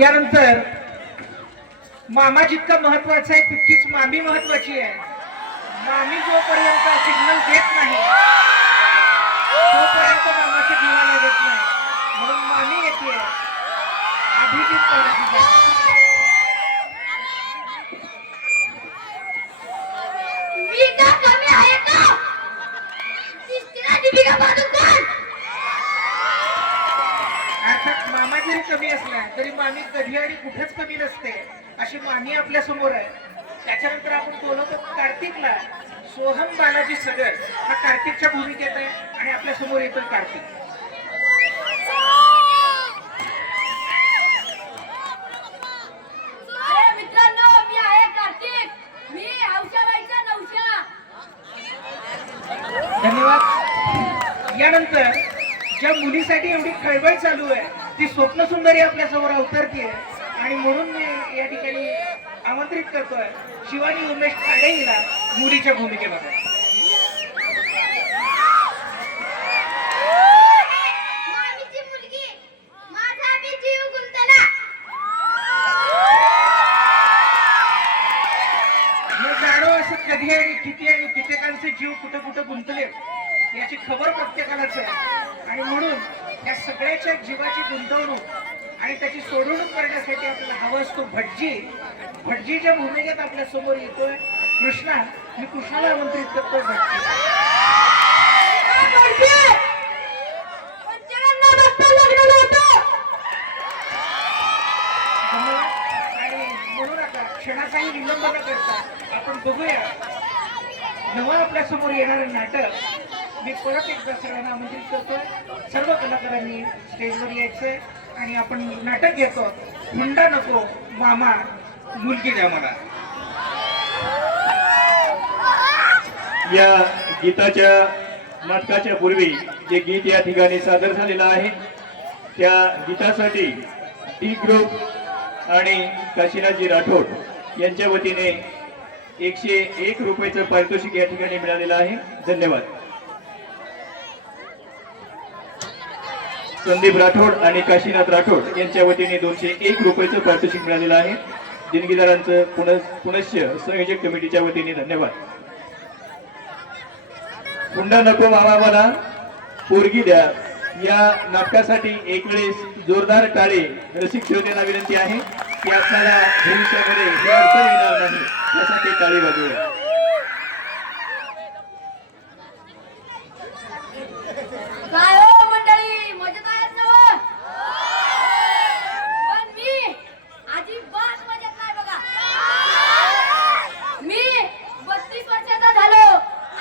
यानंतर मामा जितकं महत्वाचं आहे तितकीच मामी महत्वाची आहे. मामी जोपर्यंत सिग्नल देत नाही तोपर्यंत मामाच्या जीवाला देत नाही. म्हणून मामी येते. अभिजित पाटील. मी का कमी आहे का? दीपिका पादुकोण मामा जरी कमी असला तरी मामी कधी आणि कुठेच कमी नसते अशी मामी आपल्यासमोर आहे. त्याच्यानंतर आपण बोलवतो कार्तिकला सोहम बालाजी सगर हा कार्तिकच्या भूमिकेत आहे आणि आपल्यासमोर येतोय कार्तिक. धन्यवाद. यानंतर ज्या मुलीसाठी एवढी खळबळ चालू आहे ती स्वप्न सुंदरी आपल्यासमोर अवतरतीये. आणि म्हणून मी या ठिकाणी आमंत्रित करतोय शिवानी उमेश खाडे हिला मुलीच्या भूमिकेमध्ये मामीची मुलगी माझा बी जीव गुंतला न जाणो असं कधी आणि किती आणि कित्येकांचे जीव कुठं कुठं गुंतले याची खबर प्रत्येकालाच आहे आणि म्हणून या सगळ्याच्या जीवाची गुंतवणूक आणि त्याची सोडवणूक करण्यासाठी आपल्याला हवं असतो भटजी भटजीच्या भूमिकेत आपल्यासमोर येतोय कृष्णा मी कृष्णाला आमंत्रित करतोय भटजी पंचगांना बघता लग्न नव्हतं धन्यवाद आणि म्हणू नका क्षणाचाही विलंब न करता आपण बघूया. नवं आपल्यासमोर येणारं नाटक. मी परत एकदा सगळ्यांना आमंत्रित करतोय. सर्व कलाकारांनी स्टेजवर यायचंय आणि आपण नाटक घेतो. हुंडा नको मामा मुलगी द्या मला. या गीताच्या नाटकाच्या पूर्वी जे गीत या ठिकाणी सादर झालेलं आहे त्या गीतासाठी डी ग्रुप आणि काशीनाथजी राठोड यांच्या वतीने एकशे एक रुपयाचं पारितोषिक या ठिकाणी मिळालेलं आहे. धन्यवाद. संदीप राठोड आणि काशीनाथ राठोड यांच्या वतीने दोनशे एक रुपयाचं पारितोषिक मिळालेलं आहे. देणगीदारांचं पुनः पुनश्च संयोजक कमिटीच्या वतीने धन्यवाद. हुंडा नको मामा मला पोरगी द्या. या नाटकासाठी एक वेळेस जोरदार टाळे रसिक श्रोतेला विनंती आहे. की आपल्याला भविष्यामध्ये हे अडचण येणार नाही यासाठी काळी वाजवूया काय हो मंडळी मजेत आहेत ना हो? पण मी अजिबात मजेत नाही बघा मी बत्तीस वर्षाचा झालो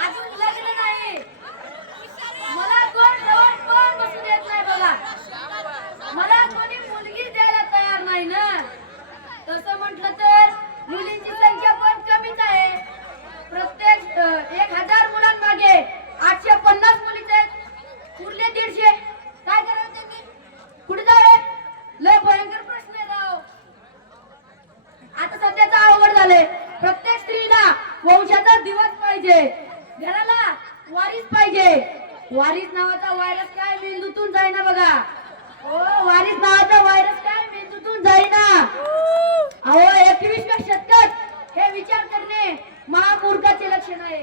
अजून लग्न नाही मला कोण जवळ पण बसू देत नाही बघा मला कोणी मुलगी द्यायला तयार नाही ना तसं म्हटलं तर मुलींची संख्या पण कमीच आहे प्रत्येक अ, एक हजार मुलांमागे आठशे पन्नास मुलीचे आहेत उरले दीडशे काय करावं त्यांनी कुठे जावे लय भयंकर प्रश्न आहे राव आता सध्याचा अवघड झाले प्रत्येक स्त्रीला वंशाचा दिवस पाहिजे घराला वारीस पाहिजे वारीस नावाचा व्हायरस काय मेंदूतून जाईना बघा हो वारीस नावाचा व्हायरस काय मेंदूतून जाईना. अहो एकवीसव्या शतकात हे विचार करणे महामूर्खाचे लक्षण आहे.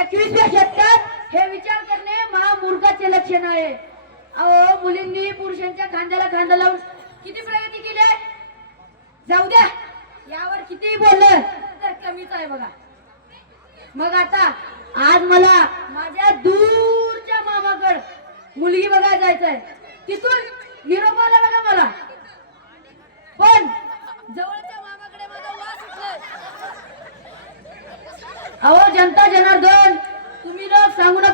एकवीसव्या शतकात हे विचार करणे महामूर्खाचे लक्षण आहे. अहो मुलींनी पुरुषांच्या खांद्याला खांदा लावून किती प्रगती केली आहे? जाऊ द्या. यावर कितीही बोललं तर कमीच आहे बघा. मग आता आज मला माझ्या दूरच्या मामाकड मुलगी बघायला जायचंय. तिथून निरोप आला बघा मला. पण जवळच्या मामाकडे माझा वास सुटलाय अहो जनता जनार्दन तुम्ही लोक सांगू नका.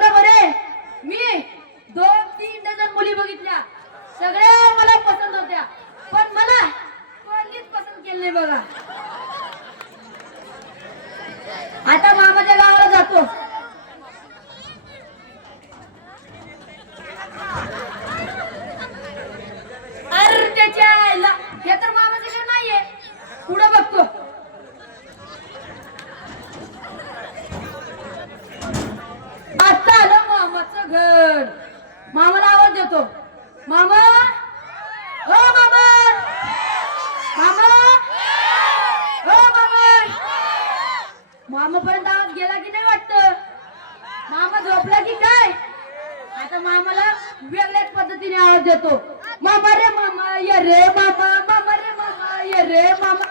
मामापर्यंत आवाज गेला की नाही वाटत? मामा झोपला की काय? आता मामाला वेगळ्याच पद्धतीने आवाज देतो मामा रे मामा ये रे मामा मामा रे मामा ये रे मामा.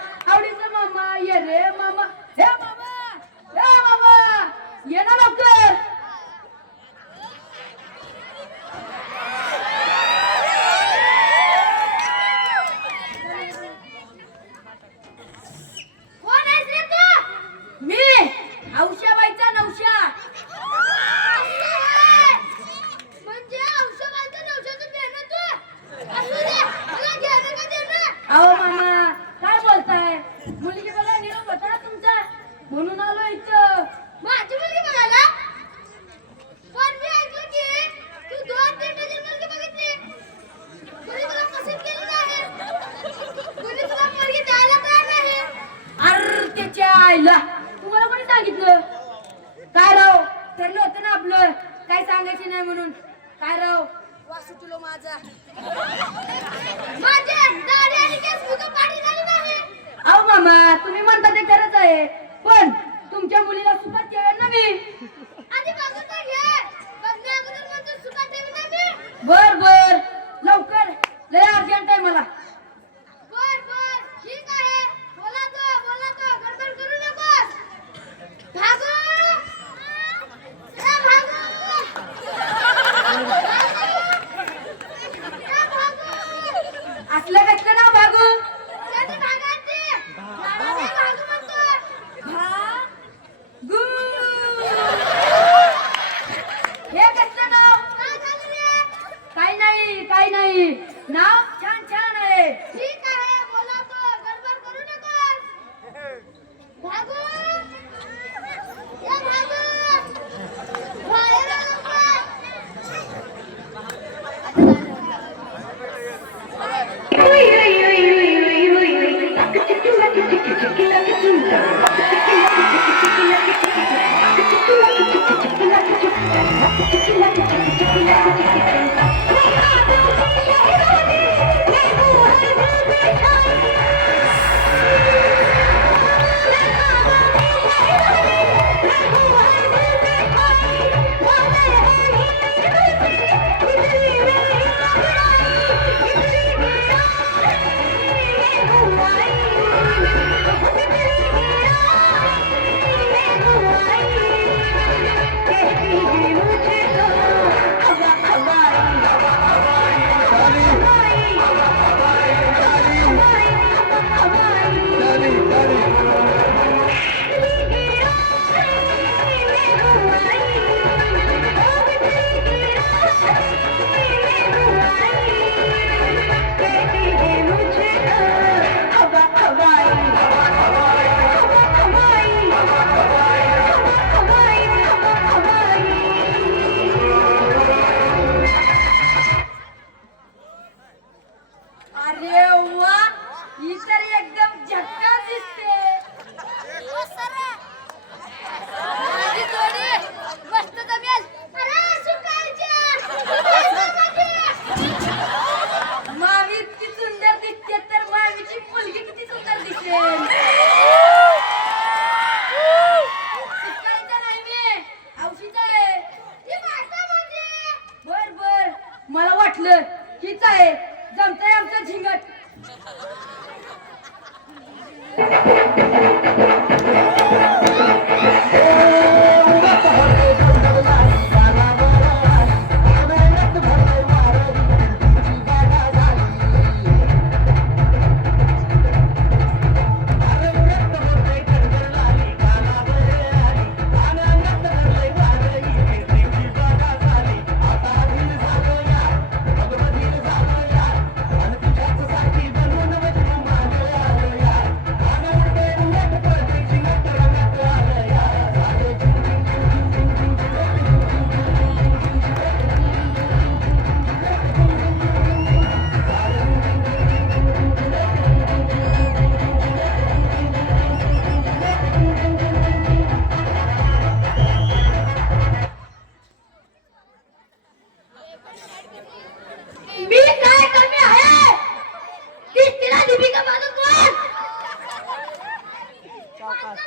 सावकाश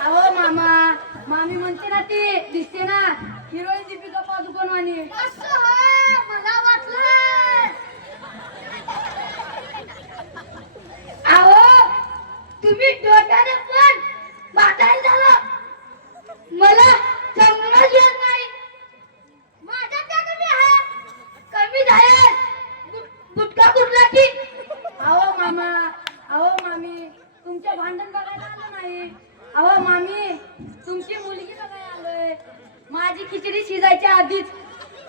अहो मामा मामी म्हणते ना ती दिसते ना हिरोईन दीपिका पादुकोण वाणी अहो तुम्ही डोक्याने माझी खिचडी शिजायच्या आधीच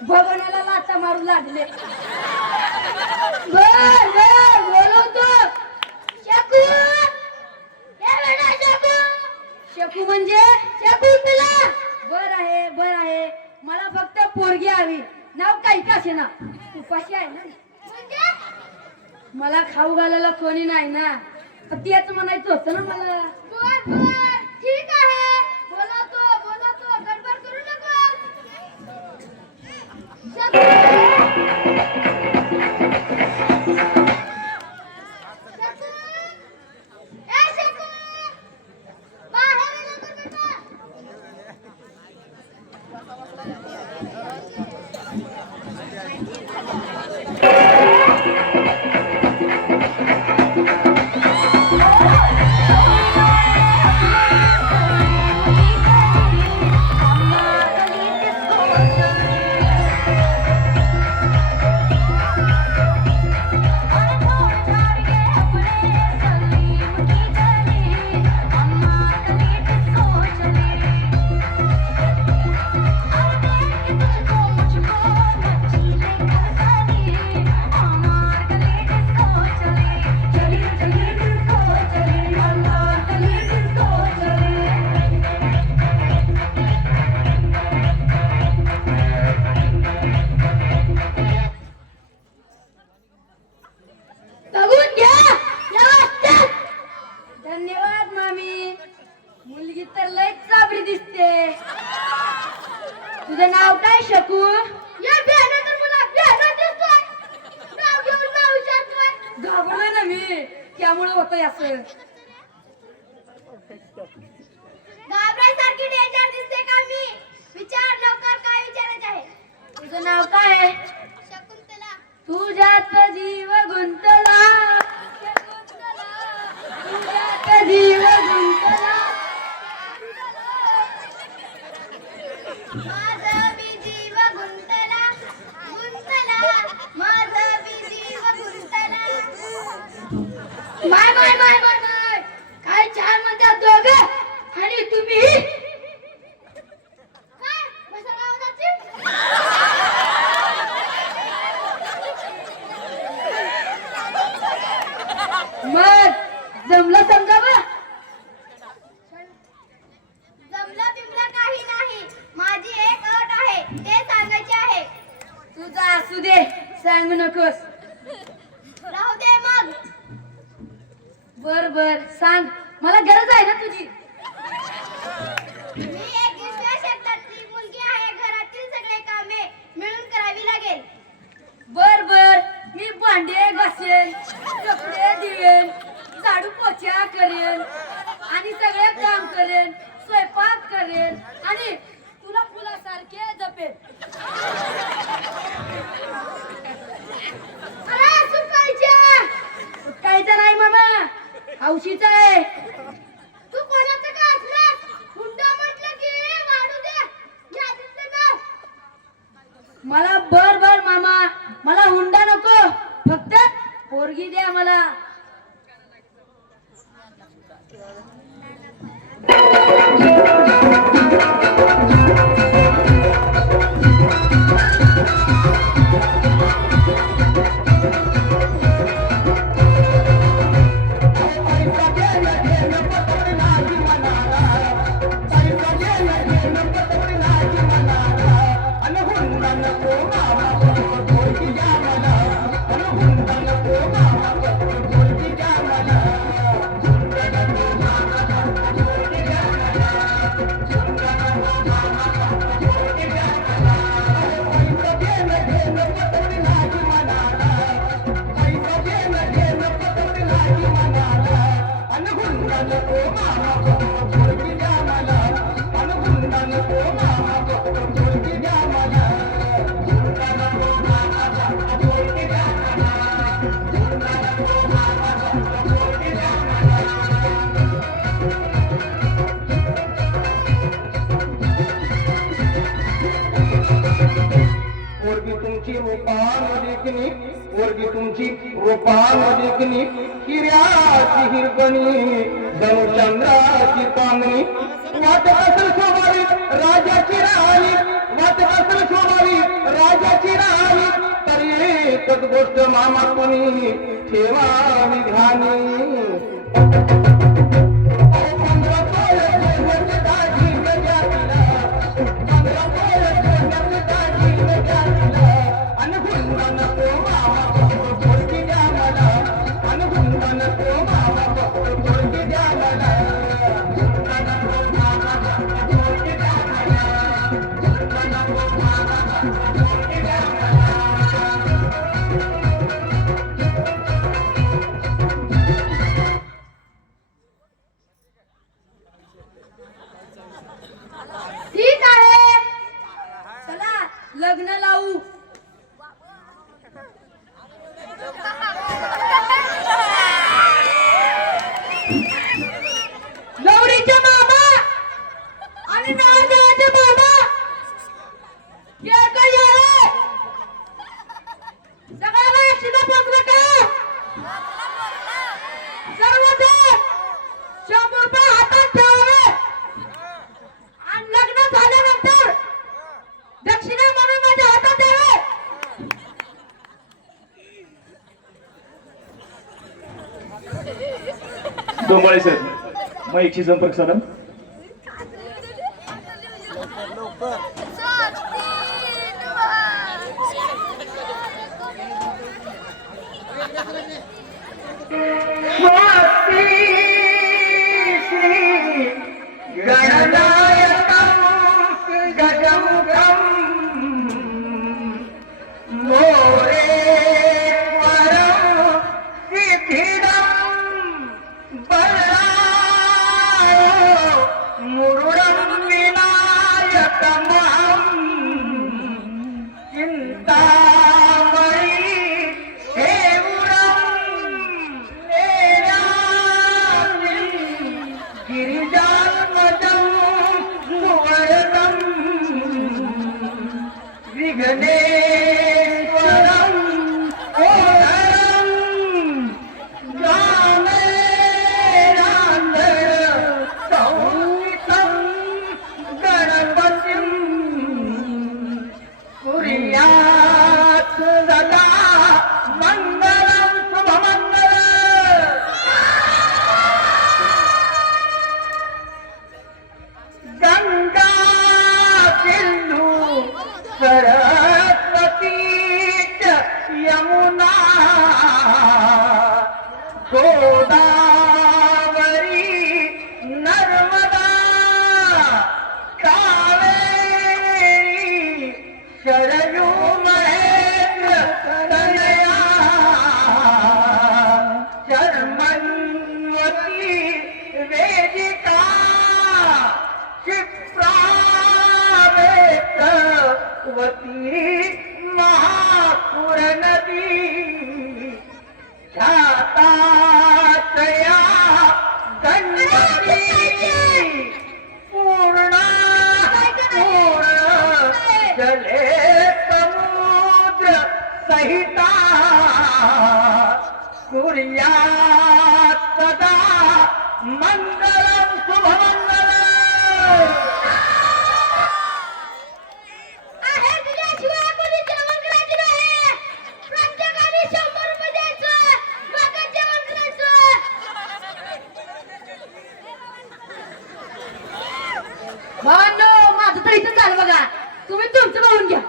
भगवानाला लाथा मारू लागले. बर बर बोलवतो शकू शकू. शकू म्हणजे? शकू तुला. बर आहे बर आहे. मला फक्त पोरगी हवी. नाव काही का ना? उपाशी आहे ना? म्हणजे? मला खाऊ घालायला कोणी नाही ना. तेच म्हणायचं होतं ना मला. घाबरायसारखी डेंजर दिसते का मी? विचार लवकर काय विचारायचं आहे? तुझं नाव काय आहे? शकुंतला. तुझ्यात जीव गुंतला. तुझ्यात जीव गुंतला. आणि तुम्ही काय बसा गावाची मग जमलं समजा बा जमलं बिमलं काही नाही माझी एक अट आहे ते सांगायचे आहे तुझा असू दे सांगू नकोस राहू दे मग बर बर सांग मला गरज आहे ना तुझी मी एक दुसऱ्या शेतातली मुलगी आहे घरातील सगळे कामे मिळून करावी लागेल बर बर मी भांडे घासेन कपडे धुवेन झाडू पोछा करेन आणि सगळे काम करेन करेल आणि तुला फुलासारखे जपेल अरे नाही मामा. हौशीच आहे. तू कोणाचं का असलास हुंडा म्हटलं की वाढू दे. यादीतलं नाव. मला बर बर मामा. मला हुंडा नको. फक्त पोरगी द्या मला. तुमची रोपान देखणी पोरगी तुमची रोपान देखणी. हिऱ्याची हिरकणी धनुचंद्राची चांदणी. वाट असल शोभावी राजाची राहावी वाट असल शोभावी राजाची राहावी तरी एकच गोष्ट मामा कोणी ठेवावी ध्यानी ठीक आहे. चला लग्न लावू. दोंबाळे सर मग एकशे संपर्क साधन भगवती महापुर नदी छाताया गणपती पूर्ण पूर्ण जले समुद्र सहिता सूर्या सदा मन बघा. तुम्ही तुमचं बघून घ्या.